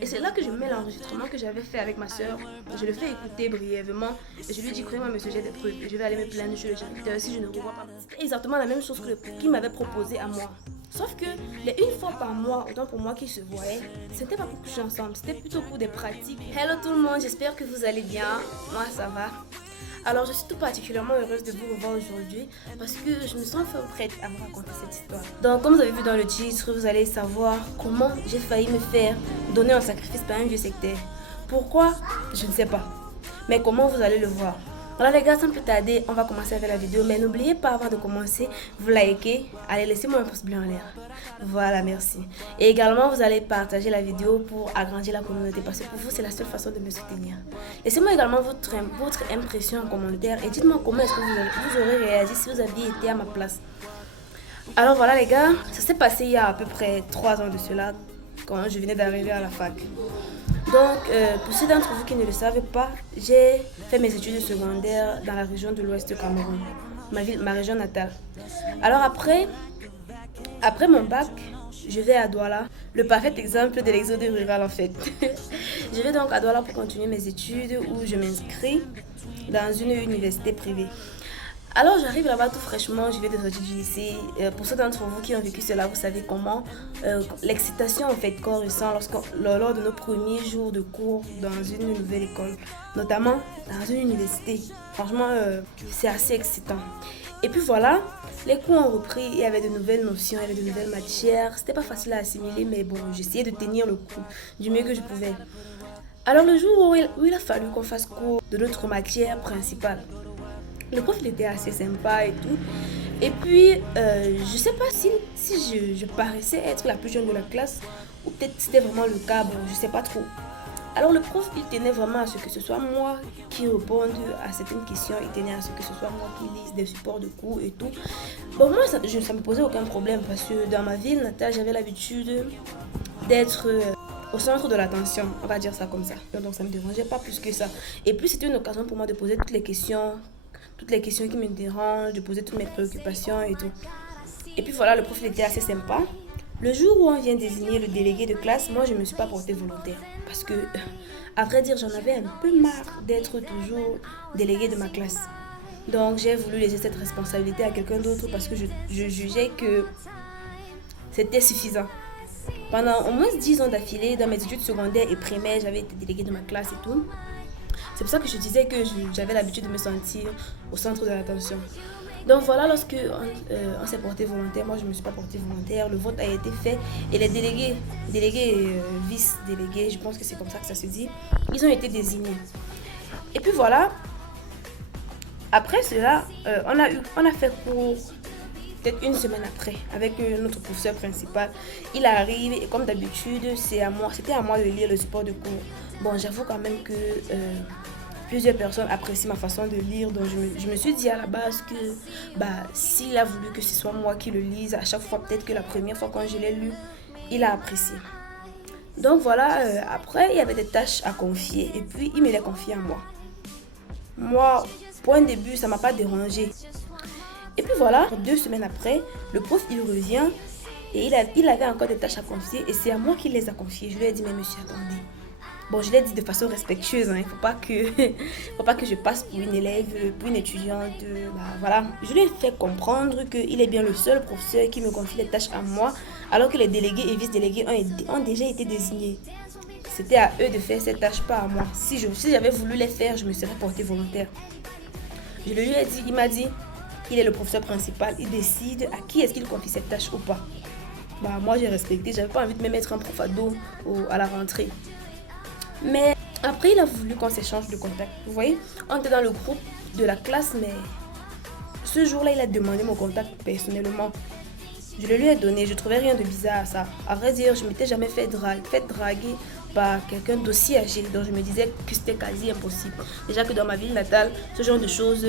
Et c'est là que je mets l'enregistrement que j'avais fait avec ma soeur. Je le fais écouter brièvement. Et je lui dis, croyez-moi, monsieur, j'ai des preuves. Et je vais aller me plaindre chez le directeur si je ne revois pas. C'est exactement la même chose que qu'il m'avait proposé à moi. Sauf que les une fois par mois, autant pour moi qu'ils se voyaient, c'était pas pour coucher ensemble, c'était plutôt pour des pratiques. Hello tout le monde, j'espère que vous allez bien. Moi ça va. Alors je suis tout particulièrement heureuse de vous revoir aujourd'hui parce que je me sens enfin prête à vous raconter cette histoire. Donc comme vous avez vu dans le titre, vous allez savoir comment j'ai failli me faire donner un sacrifice par un vieux sectaire. Pourquoi? Je ne sais pas. Mais comment vous allez le voir? Voilà les gars, sans plus tarder, on va commencer avec la vidéo. Mais n'oubliez pas avant de commencer, vous likez, allez laissez-moi un pouce bleu en l'air. Voilà, merci. Et également, vous allez partager la vidéo pour agrandir la communauté parce que pour vous, c'est la seule façon de me soutenir. Laissez-moi également votre impression en commentaire et dites-moi comment est-ce que vous aurez réagi si vous aviez été à ma place. Alors voilà les gars, ça s'est passé il y a à peu près 3 ans de cela quand je venais d'arriver à la fac. Donc, pour ceux d'entre vous qui ne le savent pas, j'ai fait mes études secondaires dans la région de l'Ouest du Cameroun, ma région natale. Alors après mon bac, je vais à Douala, le parfait exemple de l'exode rural en fait. Je vais donc à Douala pour continuer mes études où je m'inscris dans une université privée. Alors j'arrive là-bas tout fraîchement, je vais de sortir du lycée. Pour ceux d'entre vous qui ont vécu cela, vous savez comment l'excitation en fait qu'on ressent lors de nos premiers jours de cours dans une nouvelle école, notamment dans une université. Franchement, c'est assez excitant. Et puis voilà, les cours ont repris, il y avait de nouvelles notions, il y avait de nouvelles matières. C'était pas facile à assimiler, mais bon, j'essayais de tenir le coup du mieux que je pouvais. Alors le jour où il a fallu qu'on fasse cours de notre matière principale, le prof il était assez sympa et tout. Et puis, je sais pas si je paraissais être la plus jeune de la classe ou peut-être c'était vraiment le cas, bon, je sais pas trop. Alors le prof il tenait vraiment à ce que ce soit moi qui réponde à certaines questions, il tenait à ce que ce soit moi qui lise des supports de cours et tout. Bon moi ça me posait aucun problème parce que dans ma ville natale j'avais l'habitude d'être au centre de l'attention, on va dire ça comme ça. Donc ça me dérangeait pas plus que ça. Et puis c'était une occasion pour moi de poser toutes les questions qui me dérangent, de poser toutes mes préoccupations et tout. Et puis voilà, le prof était assez sympa. Le jour où on vient désigner le délégué de classe, moi je ne me suis pas portée volontaire. Parce que, à vrai dire, j'en avais un peu marre d'être toujours déléguée de ma classe. Donc j'ai voulu laisser cette responsabilité à quelqu'un d'autre parce que je jugeais que c'était suffisant. Pendant au moins 10 ans d'affilée, dans mes études secondaires et primaires, j'avais été déléguée de ma classe et tout. C'est pour ça que je disais que j'avais l'habitude de me sentir au centre de l'attention. Donc voilà, lorsque on s'est porté volontaire, moi je ne me suis pas portée volontaire, le vote a été fait et les délégués et vice-délégués, je pense que c'est comme ça que ça se dit, ils ont été désignés. Et puis voilà, après cela, on a fait cours peut-être une semaine après avec notre professeur principal. Il arrive et comme d'habitude, c'était à moi de lire le support de cours. Bon, j'avoue quand même que plusieurs personnes apprécient ma façon de lire, donc je me suis dit à la base que s'il a voulu que ce soit moi qui le lise à chaque fois, peut-être que la première fois quand je l'ai lu, il a apprécié. Donc voilà, après il y avait des tâches à confier et puis il me les confié à moi. Moi, pour un début, ça m'a pas dérangé. Et puis voilà, 2 semaines après, le prof il revient et il avait encore des tâches à confier et c'est à moi qu'il les a confiées. Je lui ai dit, mais monsieur, attendez. Bon, je l'ai dit de façon respectueuse, hein. Il ne faut pas que je passe pour une élève, pour une étudiante. Voilà. Je lui ai fait comprendre qu'il est bien le seul professeur qui me confie les tâches à moi, alors que les délégués et vice-délégués ont déjà été désignés. C'était à eux de faire ces tâches, pas à moi. Si j'avais voulu les faire, je me serais portée volontaire. Je lui ai dit, il m'a dit, il est le professeur principal, il décide à qui est-ce qu'il confie cette tâche ou pas. Moi j'ai respecté, j'avais pas envie de me mettre un prof à dos à la rentrée. Mais après, il a voulu qu'on s'échange de contact. Vous voyez, on était dans le groupe de la classe, mais ce jour-là, il a demandé mon contact personnellement. Je le lui ai donné, je trouvais rien de bizarre à ça. À vrai dire, je m'étais jamais fait draguer par quelqu'un d'aussi âgé, donc je me disais que c'était quasi impossible. Déjà que dans ma ville natale, ce genre de choses,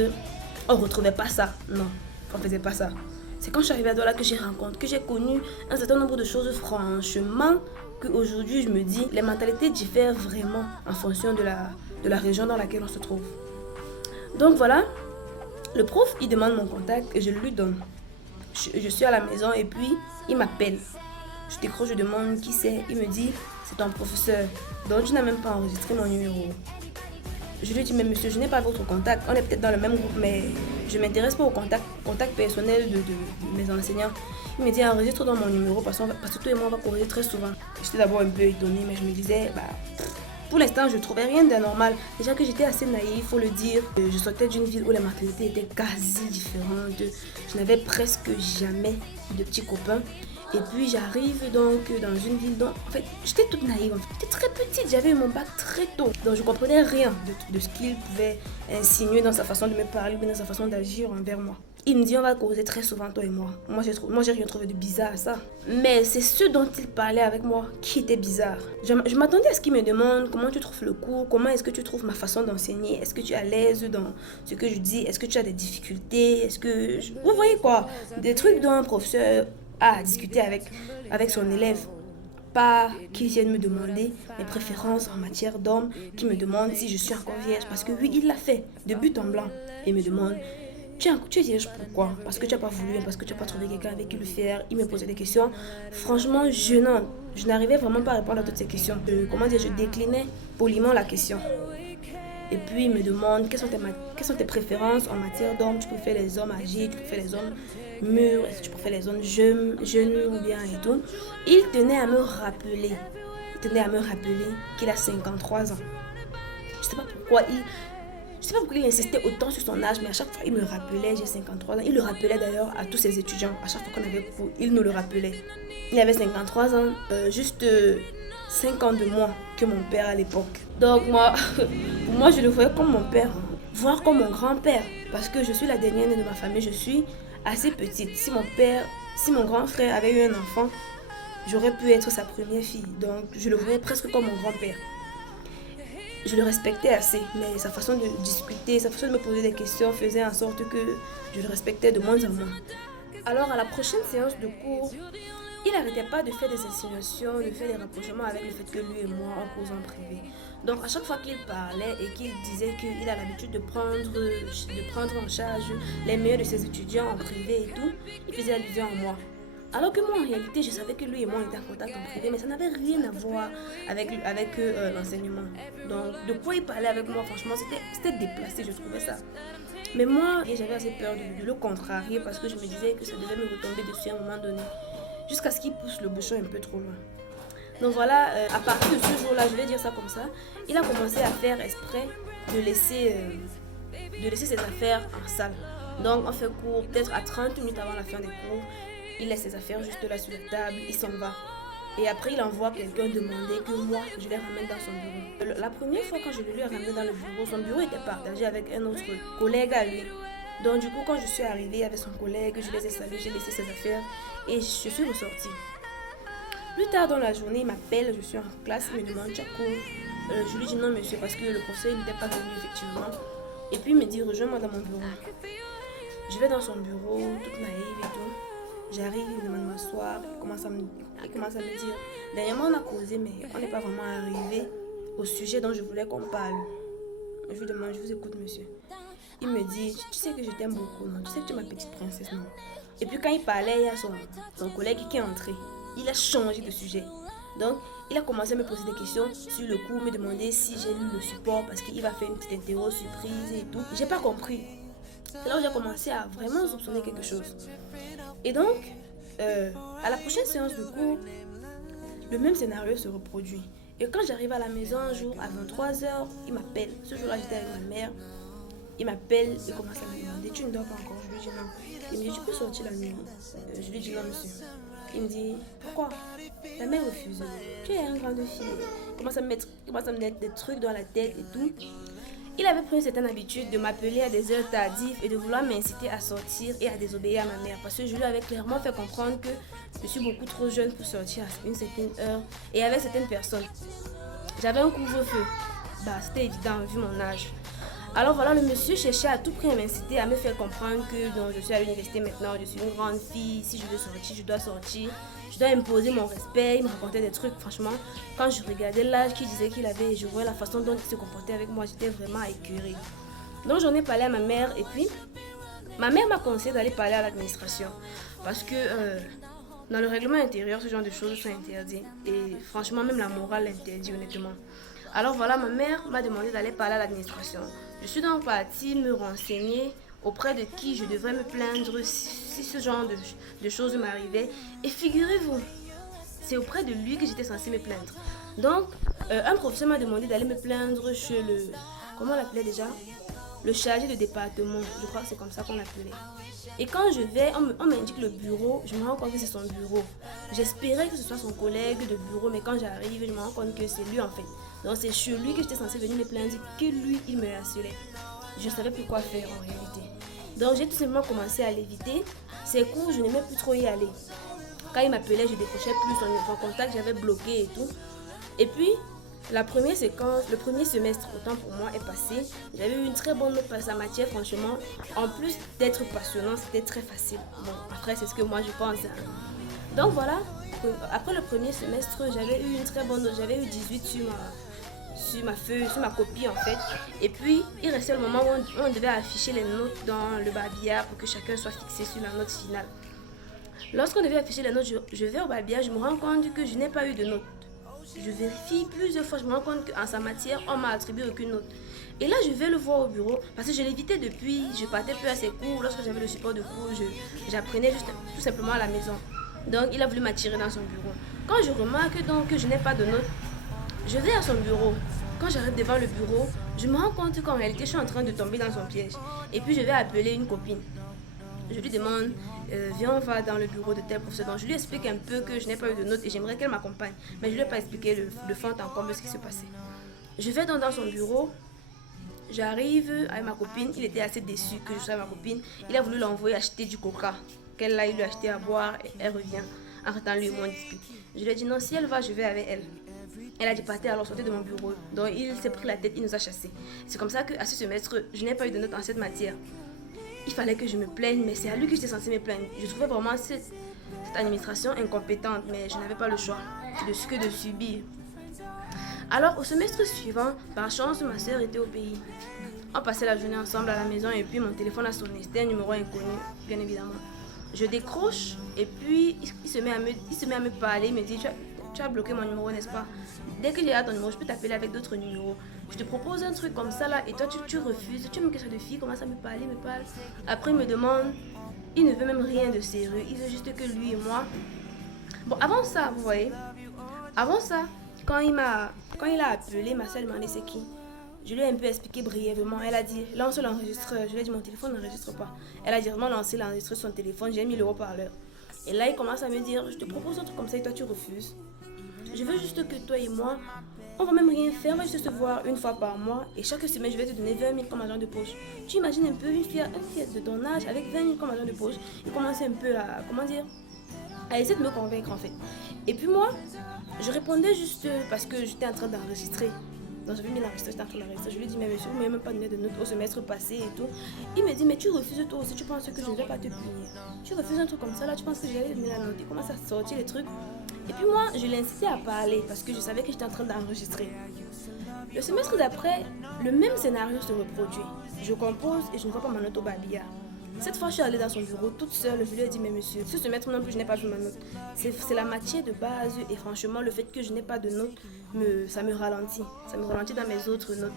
on ne retrouvait pas ça. Non, on ne faisait pas ça. C'est quand je suis arrivée à Douala que j'ai connu un certain nombre de choses franchement qu'aujourd'hui je me dis, les mentalités diffèrent vraiment en fonction de la région dans laquelle on se trouve. Donc voilà, le prof il demande mon contact et je le lui donne. Je suis à la maison et puis il m'appelle. Je décroche, je demande qui c'est. Il me dit, c'est ton professeur, donc tu n'as même pas enregistré mon numéro. Je lui dis, mais monsieur, je n'ai pas votre contact. On est peut-être dans le même groupe, mais je ne m'intéresse pas au contact personnel de mes enseignants. Il me dit, enregistre dans mon numéro parce que toi et moi, on va corriger très souvent. J'étais d'abord un peu étonnée, mais je me disais, pour l'instant, je ne trouvais rien d'anormal. Déjà que j'étais assez naïve, il faut le dire. Je sortais d'une ville où les mentalités étaient quasi différentes. Je n'avais presque jamais de petits copains. Et puis j'arrive donc dans une ville dont, en fait, j'étais toute naïve. En fait. J'étais très petite, j'avais eu mon bac très tôt. Donc je ne comprenais rien de ce qu'il pouvait insinuer dans sa façon de me parler ou dans sa façon d'agir envers moi. Il me dit, on va causer très souvent, toi et moi. Moi, j'ai rien trouvé de bizarre à ça. Mais c'est ce dont il parlait avec moi qui était bizarre. Je m'attendais à ce qu'il me demande comment tu trouves le cours, comment est-ce que tu trouves ma façon d'enseigner, est-ce que tu es à l'aise dans ce que je dis, est-ce que tu as des difficultés, Vous voyez quoi? Des trucs dont un professeur a discuté avec son élève. Pas qu'il vienne me demander mes préférences en matière d'homme, qu'il me demande si je suis encore vierge. Parce que oui, il l'a fait, de but en blanc. Il me demande... Tu es vierge pourquoi? Parce que tu n'as pas voulu, parce que tu n'as pas trouvé quelqu'un avec qui le faire. Il me posait des questions franchement gênantes. Je n'arrivais vraiment pas à répondre à toutes ces questions. Je déclinais poliment la question. Et puis il me demande quelles sont tes préférences en matière d'hommes. Tu préfères les hommes âgés, tu préfères les hommes mûrs, est-ce que tu préfères les hommes jeunes ou bien et tout. Il tenait à me rappeler qu'il a 53 ans. Je sais pas pourquoi il insistait autant sur son âge, mais à chaque fois, il me rappelait, j'ai 53 ans. Il le rappelait d'ailleurs à tous ses étudiants. À chaque fois qu'on avait cours, il nous le rappelait. Il avait 53 ans, juste 5 ans de moins que mon père à l'époque. Donc pour moi, je le voyais comme mon père, voire comme mon grand-père. Parce que je suis la dernière de ma famille, je suis assez petite. Si mon grand frère avait eu un enfant, j'aurais pu être sa première fille. Donc je le voyais presque comme mon grand-père. Je le respectais assez, mais sa façon de discuter, sa façon de me poser des questions faisait en sorte que je le respectais de moins en moins. Alors à la prochaine séance de cours, il n'arrêtait pas de faire des insinuations, de faire des rapprochements avec le fait que lui et moi, on cause en privé. Donc à chaque fois qu'il parlait et qu'il disait qu'il a l'habitude de prendre en charge les meilleurs de ses étudiants en privé et tout, il faisait allusion à moi. Alors que moi, en réalité, je savais que lui et moi, on était en contact en privé, mais ça n'avait rien à voir avec l'enseignement. Donc, de quoi il parlait avec moi, franchement, c'était déplacé, je trouvais ça. Mais moi, j'avais assez peur de le contrarier parce que je me disais que ça devait me retomber dessus à un moment donné, jusqu'à ce qu'il pousse le bouchon un peu trop loin. Donc voilà, à partir de ce jour-là, je vais dire ça comme ça, il a commencé à faire exprès de laisser ses affaires en salle. Donc, on fait cours peut-être à 30 minutes avant la fin des cours. Il laisse ses affaires juste là sur la table, il s'en va. Et après, il envoie quelqu'un demander que moi, je les ramène dans son bureau. La première fois quand je le lui ai ramené dans le bureau, son bureau était partagé avec un autre collègue à lui. Donc du coup, quand je suis arrivée avec son collègue, je les ai salués, j'ai laissé ses affaires et je suis ressortie. Plus tard dans la journée, il m'appelle, je suis en classe, il me demande, tu as cours? Je lui dis non monsieur, parce que le professeur n'était pas venu effectivement. Et puis il me dit, rejoins-moi dans mon bureau. Je vais dans son bureau, toute naïve et tout. J'arrive, il me demande de m'asseoir, il commence à me dire. Dernièrement, on a causé, mais on n'est pas vraiment arrivé au sujet dont je voulais qu'on parle. Je lui demande, je vous écoute, monsieur. Il me dit, tu sais que je t'aime beaucoup, non? Tu sais que tu es ma petite princesse, non? Et puis quand il parlait, il y a son collègue qui est entré. Il a changé de sujet. Donc, il a commencé à me poser des questions sur le cours, me demander si j'ai lu le support parce qu'il va faire une petite interro surprise et tout. J'ai pas compris. C'est là où j'ai commencé à vraiment soupçonner quelque chose. Et donc, à la prochaine séance de cours, le même scénario se reproduit. Et quand j'arrive à la maison un jour à 23h, il m'appelle. Ce jour-là, j'étais avec ma mère. Il m'appelle, il commence à me demander, tu ne dors pas encore? Je lui dis non. Il me dit, tu peux sortir la nuit? Je lui dis non, monsieur. Il me dit, pourquoi? La mère refuse. Tu es une grande fille. Il commence à me mettre des trucs dans la tête et tout. Il avait pris une certaine habitude de m'appeler à des heures tardives et de vouloir m'inciter à sortir et à désobéir à ma mère. Parce que je lui avais clairement fait comprendre que je suis beaucoup trop jeune pour sortir à une certaine heure et avec certaines personnes. J'avais un couvre-feu. C'était évident vu mon âge. Alors voilà, le monsieur cherchait à tout prix à m'inciter, à me faire comprendre que donc, je suis à l'université maintenant, je suis une grande fille, si je veux sortir, je dois sortir. Je dois imposer mon respect, il me racontait des trucs, franchement. Quand je regardais l'âge qu'il disait qu'il avait et je voyais la façon dont il se comportait avec moi, j'étais vraiment écœurée. Donc j'en ai parlé à ma mère et puis ma mère m'a conseillé d'aller parler à l'administration. Parce que Dans le règlement intérieur, ce genre de choses sont interdites. Et franchement, même la morale l'interdit, honnêtement. Alors voilà, ma mère m'a demandé d'aller parler à l'administration. Je suis donc partie me renseigner auprès de qui je devrais me plaindre si ce genre de choses m'arrivait. Et figurez-vous, c'est auprès de lui que j'étais censée me plaindre. Donc, un professeur m'a demandé d'aller me plaindre chez le... Comment on l'appelait déjà? Le chargé de département. Je crois que c'est comme ça qu'on l'appelait. Et quand je vais, on m'indique le bureau, je me rends compte que c'est son bureau. J'espérais que ce soit son collègue de bureau, mais quand j'arrive, je me rends compte que c'est lui en fait. Donc c'est chez lui que j'étais censée venir me plaindre, que lui, il me harcelait. Je ne savais plus quoi faire en réalité. Donc j'ai tout simplement commencé à l'éviter. Ces cours, je n'aimais plus trop y aller. Quand il m'appelait, je décrochais plus son contact, j'avais bloqué et tout. Et puis, la première séquence, le premier semestre, autant pour moi, est passé. J'avais eu une très bonne note pour sa matière, franchement. En plus d'être passionnant, c'était très facile. Bon, après, c'est ce que moi je pense. Donc voilà, après le premier semestre, j'avais eu une très bonne note. J'avais eu 18 sur ma feuille, sur ma copie en fait. Et puis, il restait le moment où on devait afficher les notes dans le babillard pour que chacun soit fixé sur la note finale. Lorsqu'on devait afficher les notes, je vais au babillard, je me rends compte que je n'ai pas eu de notes. Je vérifie plusieurs fois, je me rends compte qu'en sa matière, on m'a attribué aucune note. Et là, je vais le voir au bureau, parce que je l'évitais depuis, je partais peu à ses cours, lorsque j'avais le support de cours, j'apprenais tout simplement à la maison. Donc, il a voulu m'attirer dans son bureau. Quand je remarque donc que je n'ai pas de note, je vais à son bureau. Quand j'arrive devant le bureau, je me rends compte qu'en réalité, je suis en train de tomber dans son piège. Et puis, je vais appeler une copine. Je lui demande, viens, on va dans le bureau de tel professeur. Donc, je lui explique un peu que je n'ai pas eu de notes et j'aimerais qu'elle m'accompagne. Mais je ne lui ai pas expliqué le fond en comble ce qui se passait. Je vais donc dans son bureau. J'arrive avec ma copine. Il était assez déçu que je sois avec ma copine. Il a voulu l'envoyer acheter du coca. Qu'elle aille lui acheter à boire et elle revient. En temps, lui et moi, on discute. Je lui ai dit non, si elle va, je vais avec elle. Elle a dit partez, alors sortez de mon bureau. Donc, il s'est pris la tête, il nous a chassés. C'est comme ça qu'à ce semestre, je n'ai pas eu de notes en cette matière. Il fallait que je me plaigne, mais c'est à lui que j'étais censée me plaindre. Je trouvais vraiment cette administration incompétente, mais je n'avais pas le choix que de subir. Alors, au semestre suivant, par chance, ma soeur était au pays. On passait la journée ensemble à la maison et puis mon téléphone a sonné. C'était un numéro inconnu, bien évidemment. Je décroche et puis il se met à me parler. Il me dit, tu as bloqué mon numéro, n'est-ce pas? Dès que j'ai ton numéro, je peux t'appeler avec d'autres numéros. Je te propose un truc comme ça là et toi tu refuses. Tu me questionnes de fille, commence à me parler, me parle. Après il me demande, il ne veut même rien de sérieux. Il veut juste que lui et moi. Bon, avant ça, vous voyez, avant ça, quand il a appelé, ma soeur demandé c'est qui. Je lui ai un peu expliqué brièvement. Elle a dit, lance l'enregistreur. Je lui ai dit, mon téléphone n'enregistre pas. Elle a directement lancé l'enregistreur sur son téléphone. J'ai mis le haut-parleur. Et là, il commence à me dire, je te propose un truc comme ça et toi, tu refuses. Je veux juste que toi et moi, on va même rien faire. On va juste se voir une fois par mois. Et chaque semaine, je vais te donner 20 000 comme argent de poche. Tu imagines un peu une fille de ton âge avec 20 000 comme argent de poche. Il commence un peu à, à essayer de me convaincre en fait. Et puis moi, je répondais juste parce que j'étais en train d'enregistrer. Donc j'avais mis l'enregistreur, j'étais en train d'enregistrer. Je lui ai dit, mais monsieur, vous ne m'avez même pas donné de notes au semestre passé et tout. Il me dit, mais tu refuses toi aussi, tu penses que je ne vais pas te punir. Tu refuses un truc comme ça, là, tu penses que j'allais donner la note. Il commence à sortir les trucs. Et puis moi, je l'ai incité à parler parce que je savais que j'étais en train d'enregistrer. Le semestre d'après, le même scénario se reproduit. Je compose et je ne vois pas ma note au babillard. Cette fois, je suis allée dans son bureau toute seule. Je lui ai dit, mais monsieur, ce semestre non plus, je n'ai pas vu ma note. C'est la matière de base et franchement, le fait que je n'ai pas de note, ça me ralentit. Ça me ralentit dans mes autres notes.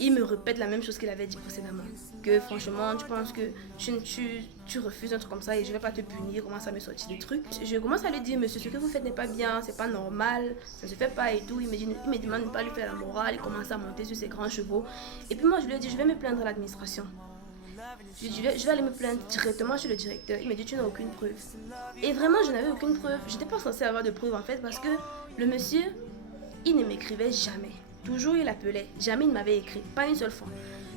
Il me répète la même chose qu'il avait dit précédemment. Que franchement, tu penses que tu refuses un truc comme ça et je ne vais pas te punir. Il commence à me sortir des trucs. Je commence à lui dire, monsieur, ce que vous faites n'est pas bien, c'est pas normal, ça ne se fait pas et tout. Il me demande de ne pas lui faire la morale. Il commence à monter sur ses grands chevaux. Et puis moi, je lui ai dit, je vais me plaindre à l'administration. Je vais aller me plaindre directement chez le directeur. Il me dit, tu n'as aucune preuve. Et vraiment, je n'avais aucune preuve. Je n'étais pas censée avoir de preuve en fait parce que le monsieur, il ne m'écrivait jamais. Toujours il appelait. Jamais il ne m'avait écrit. Pas une seule fois.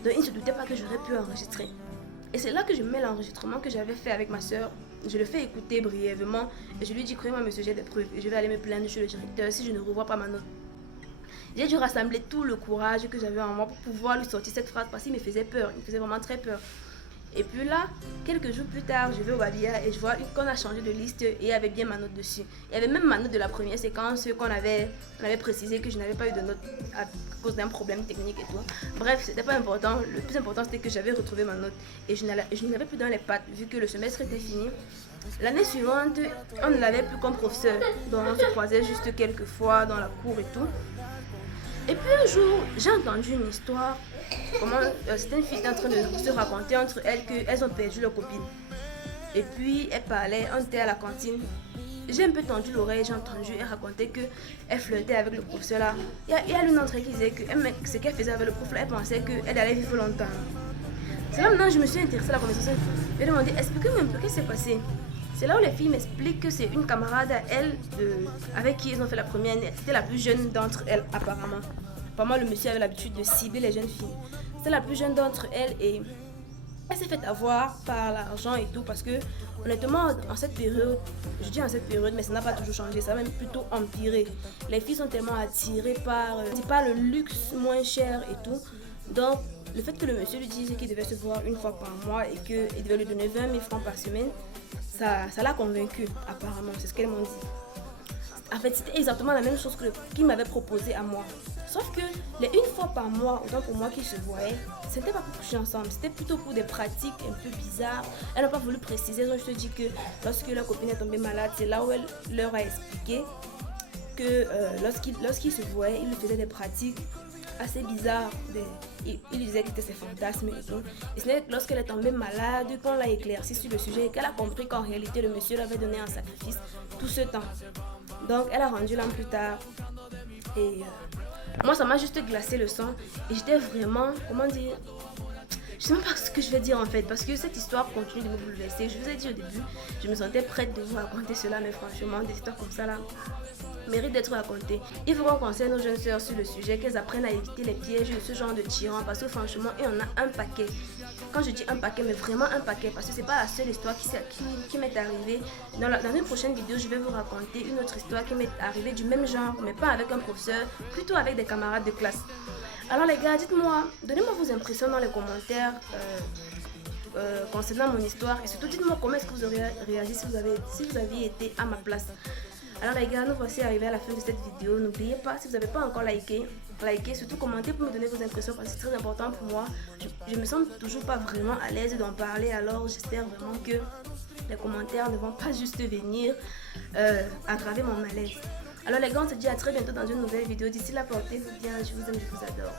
Donc il ne se doutait pas que j'aurais pu enregistrer. Et c'est là que je mets l'enregistrement que j'avais fait avec ma soeur. Je le fais écouter brièvement. Et je lui dis, croyez-moi monsieur, j'ai des preuves. Et je vais aller me plaindre chez le directeur si je ne revois pas ma note. J'ai dû rassembler tout le courage que j'avais en moi pour pouvoir lui sortir cette phrase parce qu'il me faisait peur. Il me faisait vraiment très peur. Et puis là, quelques jours plus tard, je vais au babillard et je vois qu'on a changé de liste et il y avait bien ma note dessus. Il y avait même ma note de la première séquence on avait précisé que je n'avais pas eu de note à cause d'un problème technique et tout. Bref, c'était pas important. Le plus important, c'était que j'avais retrouvé ma note et je n'avais plus dans les pattes vu que le semestre était fini. L'année suivante, on ne l'avait plus comme professeur. Donc on se croisait juste quelques fois dans la cour et tout. Et puis un jour, j'ai entendu une histoire. Comment c'était une fille en train de se raconter entre elles qu'elles ont perdu leur copine. Et puis elle parlait, on était à la cantine. J'ai un peu tendu l'oreille, j'ai entendu, elle racontait qu'elle flirtait avec le professeur là. Il y a l'une d'entre elles qui disait que ce qu'elle faisait avec le prof là, elle pensait qu'elle allait vivre longtemps. C'est là maintenant je me suis intéressée à la conversation. Je lui ai demandé, expliquez-moi un peu qu'est-ce qui s'est passé. C'est là où les filles m'expliquent que c'est une camarade à elle avec qui ils ont fait la première année. C'était la plus jeune d'entre elles apparemment. Apparemment le monsieur avait l'habitude de cibler les jeunes filles. C'était la plus jeune d'entre elles et elle s'est fait avoir par l'argent et tout parce que honnêtement en cette période, je dis en cette période mais ça n'a pas toujours changé, ça a même plutôt empiré. Les filles sont tellement attirées par le luxe moins cher et tout. Donc le fait que le monsieur lui dise qu'il devait se voir une fois par mois et qu'il devait lui donner 20 000 francs par semaine, ça l'a convaincu apparemment, c'est ce qu'elle m'a dit. En fait, c'était exactement la même chose qu'il m'avait proposé à moi. Sauf que les une fois par mois, autant pour moi qu'ils se voyaient, c'était pas pour coucher ensemble, c'était plutôt pour des pratiques un peu bizarres. Elle n'a pas voulu préciser, donc je te dis que lorsque leur copine est tombée malade, c'est là où elle leur a expliqué que lorsqu'ils se voyaient, ils lui faisaient des pratiques assez bizarres. Il disait que c'était ses fantasmes et tout. Et c'est lorsqu'elle est tombée malade qu'on l'a éclairci sur le sujet et qu'elle a compris qu'en réalité le monsieur l'avait donné en sacrifice tout ce temps. Donc elle a rendu l'an plus tard et moi ça m'a juste glacé le sang et j'étais vraiment, comment dire, je sais même pas ce que je vais dire en fait parce que cette histoire continue de me bouleverser. Je vous ai dit au début, je me sentais prête de vous raconter cela mais franchement des histoires comme ça là méritent d'être racontées. Il faut qu'on conseille nos jeunes sœurs sur le sujet, qu'elles apprennent à éviter les pièges de ce genre de tyrans parce que franchement il y en a un paquet. Quand je dis un paquet, mais vraiment un paquet, parce que c'est pas la seule histoire qui m'est arrivée. Dans une prochaine vidéo, je vais vous raconter une autre histoire qui m'est arrivée du même genre, mais pas avec un professeur, plutôt avec des camarades de classe. Alors les gars, dites-moi, donnez-moi vos impressions dans les commentaires concernant mon histoire et surtout dites-moi comment est-ce que vous auriez réagi si vous aviez été à ma place. Alors les gars, nous voici arrivés à la fin de cette vidéo. N'oubliez pas, si vous n'avez pas encore likez, surtout commentez pour me donner vos impressions parce que c'est très important pour moi. Je me sens toujours pas vraiment à l'aise d'en parler, alors j'espère vraiment que les commentaires ne vont pas juste venir aggraver mon malaise. Alors les gars, on se dit à très bientôt dans une nouvelle vidéo. D'ici là, portez-vous bien, je vous aime, je vous adore.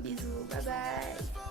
Bisous, bye bye.